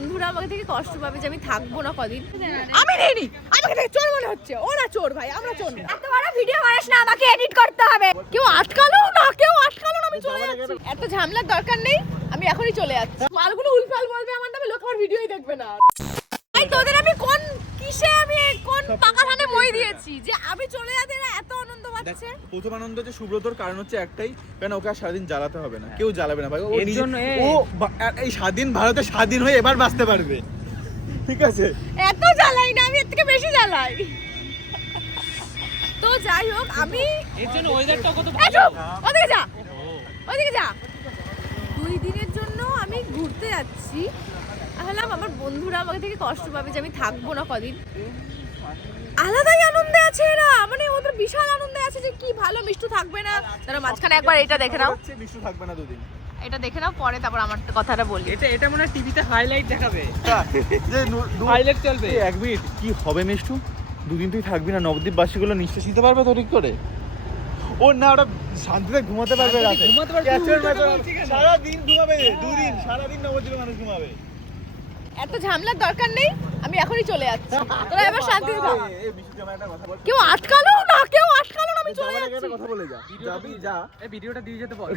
বন্ধুরা আমাকে থেকে কষ্ট পাবে যে আমি থাকবো না কদিন। আমি নেইনি, আমাকে থেকে চোর মনে হচ্ছে। ওরা চোর ভাই, আমরা চোর না। এত বড় ভিডিও বানাস না, আমাকে এডিট করতে হবে। কেউ আটকালো না, আমি চলে যাচ্ছি। এত ঝামেলার দরকার নেই, আমি এখনই চলে যাচ্ছি। মালগুলো উল্টাল বলবে আমার নামে, লোক আমার ভিডিওই দেখবে না। ভাই তোদের আমি কোন কিসে আমি কোন পাকাখানে মই দিয়েছি যে আমি চলে যেতে না এত আনন্দ পাচ্ছে। প্রথম আনন্দ যে সুব্রতর কারণ হচ্ছে একটাই, কারণ ওকে আর সারাদিন জ্বালাতে হবে না, কেউ জ্বালাবে না ভাই। ও এই স্বাধীন ভারতে স্বাধীন হয়ে এবার বাঁচতে পারবে, ঠিক আছে? এত জ্বালাই না, আমি এর থেকে বেশি জ্বালাই। তো যাই হোক, আমি এর জন্য ওয়েদারটা কত ভালো। ওদিকে যা 2 দিনের জন্য আমি ঘুরতে যাচ্ছি। আসলে আমার বন্ধুরা আমাকে থেকে কষ্ট পাবে যে আমি থাকবো না কদিন। আলাদাই আনন্দে আছে এরা, মানে ওদের বিশাল আনন্দে আছে যে কি ভালো মিষ্টু থাকবে না। তারা মাঝখানে একবার এটা দেখে নাও, মিষ্টু থাকবে না 2 দিন। এটা দেখে নাও, পরে তারপর আমার কথাটা বলি। এটা মনে হয় টিভিতে হাইলাইট দেখাবে, যে হাইলাইট চলবে। 1 মিনিট, কি হবে মিষ্টু? 2 দিন তুই থাকবি না, নবদ্বীপবাসীগুলো নিঃশ্বাস নিতে পারবে তো ঠিক করে? ও না, ওরা শান্তিতে ঘুমাতে পারবে রাতে, ঘুমাতে পারবে, সারা দিন ঘুমাবে। 2 দিন সারা দিন নবদ্বীপে মানুষ ঘুমাবে। এত ঝামেলার দরকার নেই, আমি এখনই চলে যাচ্ছি। তোরা এবার শান্তিতে থাক। কেউ আটকালো না, আমি চলে যাচ্ছি। কথা বলে যা, যাবি যা। এই ভিডিওটা দিয়ে যেতে বল।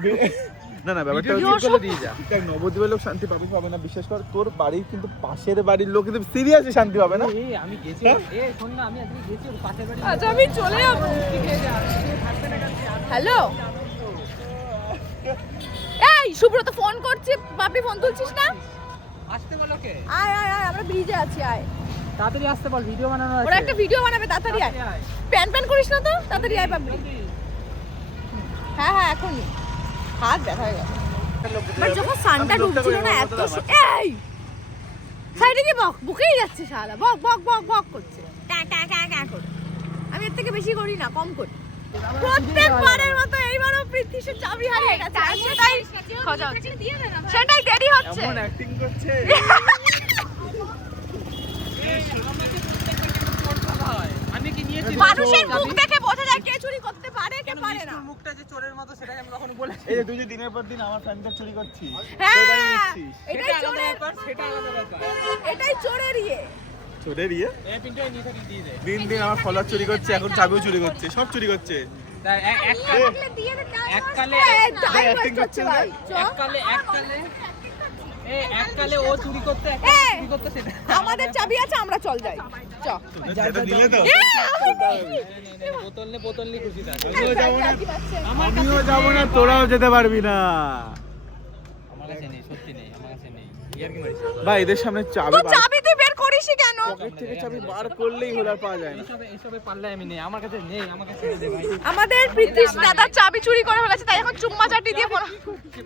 না ব্যাপারটা হচ্ছে দিয়ে যা। দেখ, নবদ্বীপের লোক শান্তি পাবে না, বিশেষ করে তোর বাড়ির কিন্তু পাশের বাড়ির লোক কিন্তু সিরিয়াসলি শান্তি পাবে না। এই আমি গেছি, শোন না, আমি আজকে গেছি ওর পাশের বাড়ি। আচ্ছা আমি চলে যাবো। হ্যালো, এই সুব্রত ফোন করছি, বাপি ফোন তুলছিস না? আসতে বলো কে? আয় আমরা ব্রিজে আছি, আয় তাড়াতাড়ি আসতে বল, ভিডিও বানানো আছে। ওরা একটা ভিডিও বানাবে, তাড়াতাড়ি আয়। প্যান করিস না তো, তাড়াতাড়ি আয় বাপি। হ্যাঁ এখনই হাত ব্যথা হয়ে গেছে। বাট যখন সানটা ডুবছিল না, এত এই সাইডে গিয়ে বকেই যাচ্ছে শালা, বক করছে, ক্যা করে। আমি এর থেকে বেশি করি না, কম করি। প্রত্যেকবারের মতো এইবারও পৃথ্বীশের চাবি হারিয়ে গেছে, আর সেটাই খোঁজা হচ্ছে, সেটাই দেরি হচ্ছে। এমন অ্যাক্টিং করছে। আমি কি নিয়েছি? মানুষের মুখ দেখে বোঝা যায় কে চুরি করতে পারে, কে পারে না। মুখটা যে চোরের মতো, সেটাই আমি কখনো বলেছি। এই যে তুই যে দিনের পর দিন আমার ফ্যানদের চুরি করছিস, হ্যাঁ, এটাই চোরের ব্যাপার, সেটা আলাদা ব্যাপার। এটাই চোরের ইয়ে। চোরের ইয়ে। এই পিনটা নিয়ে থাকি দিয়ে দে। দিন আমার ফলোয়ার চুরি করছে, এখন চাবিও চুরি করছে, সব চুরি করছে। এক কালে ও চুরি করতে, চুরি করতে, সেটা আমাদের চাবি আছে, আমরা চল যাই। চ যেটা দিলে তো বোতল নি খুশি থাক। আমিও যাবো না, তোরাও যেতে পারবি না। আমার কাছে নেই, সত্যি নেই, আমার কাছে নেই। ইয়ার কি মারিস? ভাই এদের সামনে চাবি, চাবি তুই বের করিসই কেন? পকেট থেকে চাবি বার করলেই হলো, আর পাওয়া যায় না। এসবে পারলে আমি নেই, আমার কাছে নেই, আমার কাছে নেই ভাই। আমাদের পৃথ্বীশ দাদার চাবি চুরি করে ফেলেছে, তাই এখন চুম্মা চাটি দিয়ে পড়া।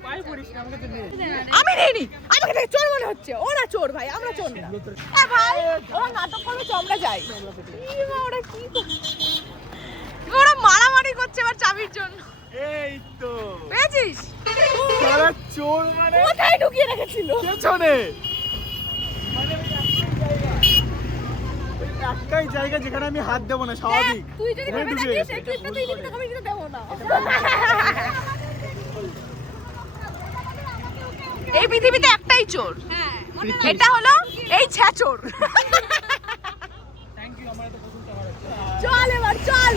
পাই পড়িস না, আমার কাছে নেই। আমি নেইনি, আমাকে থেকে চোর মনে হচ্ছে। ওরা চোর ভাই, আমরা চোর না। ভাই ওরা নাটক করবে, আমরা যাই। ওরা কি ওরা মারামারি করছে এবার চাবির জন্য। এই তো পেয়েছিস? সারা চোর মানে কোথায় ঢুকিয়ে রেখেছিল? পেছনে, মানে ওই একটাই জায়গা যেখানে আমি হাত দেবো না, স্বাভাবিক। তুই যদি ভেবে থাকিস এই ক্লিপটা তুই লিখতে আমি কিন্তু দেবো না। এই পৃথিবীতে একটাই চোর, এটা হলো এই ছ্যাচোর। থ্যাংক ইউ, আমার এত প্রশংসা করার জন্য। চল এবার চল।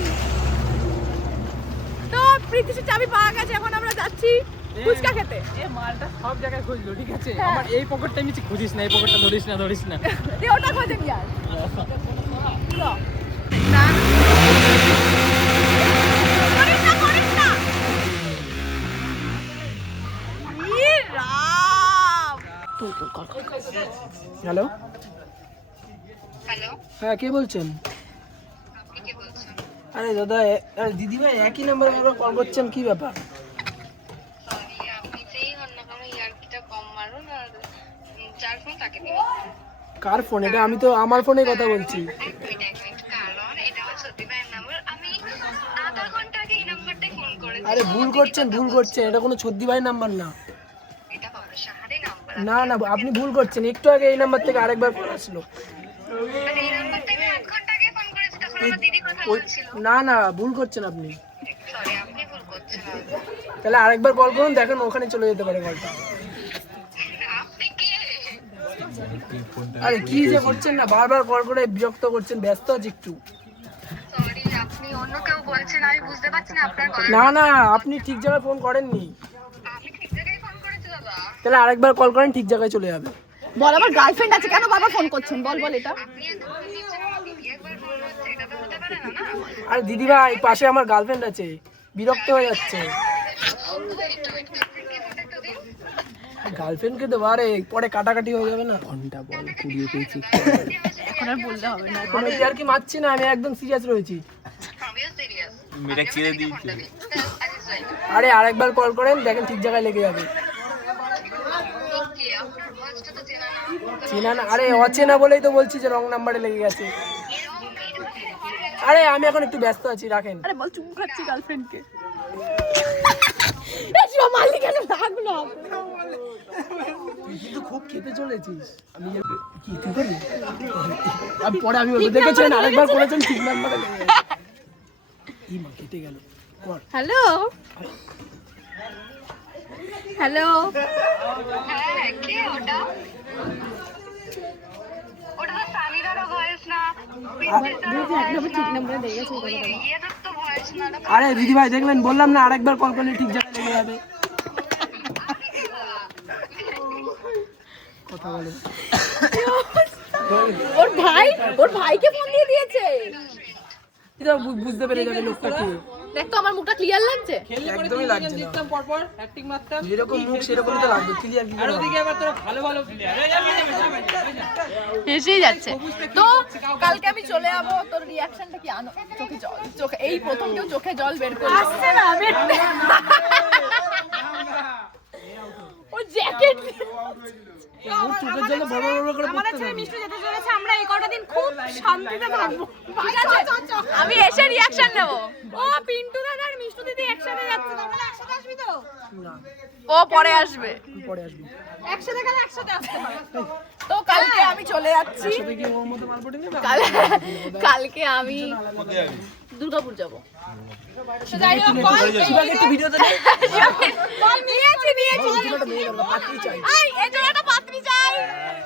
তো পৃথিবীর চাবি পাওয়া গেছে, এখন আমরা যাচ্ছি ফুচকা খেতে। এই মালটা সব জায়গায় খুঁজলো, ঠিক আছে? আমার এই পকেটটা আমি খুঁজিস না, এই পকেটটা ধরিস না। তুই ওটা খোঁজে নিয়ে আয়। করিস না। ই রাম। হ্যালো, হ্যালো, হ্যাঁ কে বলছেন? আপনি কে বলছেন? আরে দাদা, আরে দিদি ভাই একই নাম্বারে বারবার কল করছেন, কি ব্যাপার? সরি, আপনি যেই হন না কেন ইয়ার্কিটা কম মারুন, আর যার ফোন তাকে দিন। কার ফোন এটা? আমি তো আমার ফোনে কথা বলছি। এক মিনিট, কারণ এটা আমার সত্যি ভাইয়ের নাম্বার। আমি আধা ঘন্টা আগে এই নাম্বারটাই ফোন করেছি। আরে ভুল করছেন, এটা কোনো ছদ্দি ভাই নাম্বার না। এটা বাবা শাহারি নাম্বার। না আপনি ভুল করছেন, একটু আগে এই নাম্বার থেকে আরেকবার ফোন আসলো। আর এই নাম্বারটা আমি আধ ঘন্টা আগে ফোন করেছি, তখন আমার দিদি কথা বলছিল। না ভুল করছেন আপনি। সরি, আপনি ভুল করছেন। তাহলে আরেকবার কল করুন, দেখেন ওখানে চলে যেতে পারে কলটা। আপনি কে? আরে কি যে করছেন না, বারবার কল করে বিরক্ত করছেন, ব্যস্ত আছি একটু। সরি, আপনি অন্য কেউ বলছেন, আমি বুঝতে পারছি না আপনার কথা। না না, আপনি ঠিক জায়গায় ফোন করেননি। আমি ঠিক জায়গায় ফোন করেছি দাদা। তাহলে আরেকবার কল করেন, ঠিক জায়গায় চলে যাবে। বল আমার গার্লফ্রেন্ড আছে, কেন বাবা ফোন করছেন? বল বল এটা। আপনি একবার ফোন দিচ্ছেন, আমার দিদি একবার ফোন করছে, এটা তো হতে পারে না না। আরে দিদি ভাই, পাশে আমার গার্লফ্রেন্ড আছে, বিরক্ত হয়ে যাচ্ছে। গার্লফ্রেন্ডকে দেবো, আরে পরে কাটাকাটি হয়ে যাবে না। ঘন্টা বল কুড়িয়ে পেয়েছি, এখন আর বললে হবে না। আমি আর কি মারছি না, আমি একদম সিরিয়াস রয়েছি। আমিও সিরিয়াস। মেয়েটা ছেড়ে দিয়েছে। আরে আরেকবার কল করেন, দেখেন ঠিক জায়গায় লেগে যাবে। কি আপনার ভয়েসটা তো চেনা না। চেনা না? আরে অচেনা বলেই তো বলছি যে রং নাম্বারে লেগে গেছে। আরে আমি এখন একটু ব্যস্ত আছি, রাখেন। আরে বল চুমু খাচ্ছি গার্লফ্রেন্ডকে। এ শিবা মারলি কেন? লাগলো। তুই কিন্তু খুব খেতে চলেছিস। আমি কি কি করবি? আমি পরে আমি ওকে দেখেছেন, আরেকবার করেছেন ঠিক নাম্বারে লেগে গেছে। এই মা কেটে গেল। কর। হ্যালো হ্যালো, হ্যাঁ, কে ওটা? ওটা তো সানিদারও ভয়েস না। ঠিক নাম্বারে দিয়ে গেছে। ইয়েটার তো ভয়েস না। আরে দিদি ভাই দেখলেন, বললাম না আরেকবার কল করলে ঠিক জায়গায় লেগে যাবে। কথা বলে ওর ভাইকে ফোন দিয়ে দিয়েছে। এটা বুঝতে পেরে যাবে লোকটাকে। দেখ তো আমার মুখটা ক্লিয়ার লাগছে। একদমই লাগছে না। দেখতাম পরপর অ্যাক্টিং মারতাম, যেরকম মুখ সেরকমই তো লাগবে, ক্লিয়ার কি আর করে? ওদিকে আবার তোরা ভালো ভালো প্লেয়ার। হেসেই যাচ্ছে। তো কালকে আমি চলে যাবো, তোর রিঅ্যাকশনটা কি? আনো চোখে জল, চোখে এই প্রথম কেউ চোখে জল বের করে আসছে না। ও জ্যাকেট ওর চোখের জলে বড় বড় করে পড়তে থাকে। মিষ্টি যেতে চলেছে, আমরা এই কটা দিন খুব শান্তিতে থাকবো। ঠিক আছে, আমি এসে রিঅ্যাকশন নেব। ও পিন্টু দাদা আর মিষ্টি দিদি একসাথে যাচ্ছে, তোমরা একসাথে আসবি তো? না, ও পরে আসবে। পরে আসবি। একসাথে গেলে একসাথে আসতে হবে। তো কালকে আমি চলে যাচ্ছি। সাথে কি ওর মতো মাল পড়ে নেবে? কালকে আমি দুর্গাপুর যাবো। তো যাই হোক, শিবাকে একটু ভিডিওতে নে। নিয়েছি। শিবাটা মেয়ে দরকার, পাত্রী চাই। এই জন্য একটা পাত্রী চাই।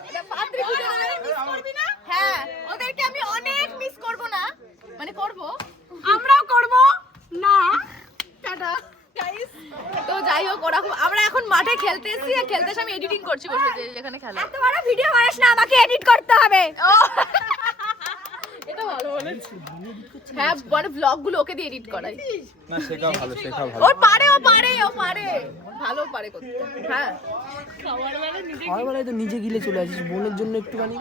এটা পাত্রী খুঁজে দেবে। মিস করবি না? হ্যাঁ, ওদেরকে আমি অনেক মিস করব না, মানে করব, আমরাও করব না। Tata guys. তো যাই হোক, আমরা এখন মাঠে খেলতে এসেছি, আর খেলতে এসে আমি এডিটিং করছি বসে, যেখানে খেলা। এত বড় ভিডিও বানাস না, আমাকে এডিট করতে হবে। এটা ভালো বলেছিস। হ্যাঁ, মানে ব্লগ গুলো ওকে দিয়ে এডিট করাই। না শেখা ভালো, শেখা ভালো। ও পারে ভালো পারে করতে। হ্যাঁ, খাওয়ার বেলায় তো নিজে গিলে চলে আসিস, বোনের জন্য একটুখানি।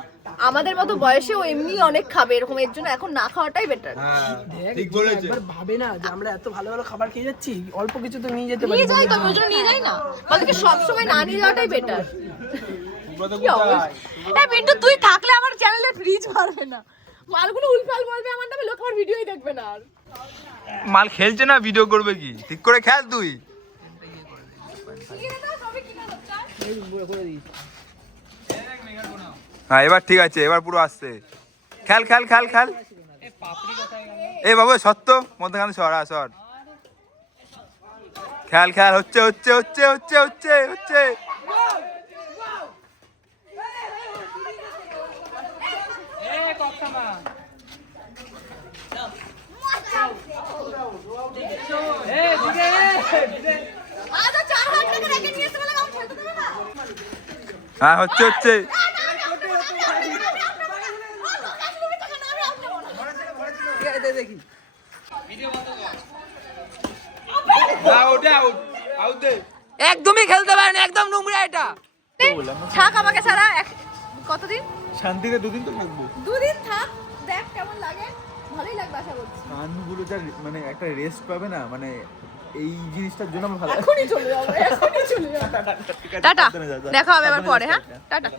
আমাদের মতো বয়সে ও এমনি অনেক খাবে, এরকম। এর জন্য এখন না খাওয়াটাই বেটার। ঠিক বলেছে। একবার ভাবে না যে আমরা এত ভালো ভালো খাবার খেয়ে যাচ্ছি, অল্প কিছু তো নিয়ে যেতে পারি। নিয়ে যাই তো, ওই জন্য নিয়ে যাই না। ওদেরকে সবসময় না নিয়ে যাওয়াটাই বেটার। কি অবস্থা? পিন্টু তুই থাকলে আমার চ্যানেলে রিচ বাড়বে না। মালগুলো উল্টাল বলবে আমার নামে, লোক আমার ভিডিওই দেখবে না আর। মাল খেলছে না, ভিডিও করবে কি? ঠিক করে খেল তুই। হ্যাঁ এবার ঠিক আছে, এবার পুরো আসছে। খেল খেল খেল খেল। এ বাবু সত্য মধ্যখানে সর, সর। খেল খেল, হচ্ছে হচ্ছে হচ্ছে হচ্ছে হচ্ছে হচ্ছে। হ্যাঁ হচ্ছে হচ্ছে। দেখি একদমই খেলতে পারেন, একদম নোংরা এটা। থাক আমাকে ছাড়া কতদিন? শান্তিতে দুদিন তো থাকবো। দুদিন থাক, দেখ কেমন লাগে। ভালোই লাগবে আশা করছি। কানগুলো যা মানে একটা রেস্ট পাবে না, মানে এই জিনিসটার জন্য আমার ভালো লাগে। এখনই চলে যাবো, এখনই চলে যাবো। টাটা, দেখা হবে আবার পরে। হ্যাঁ, টাটা।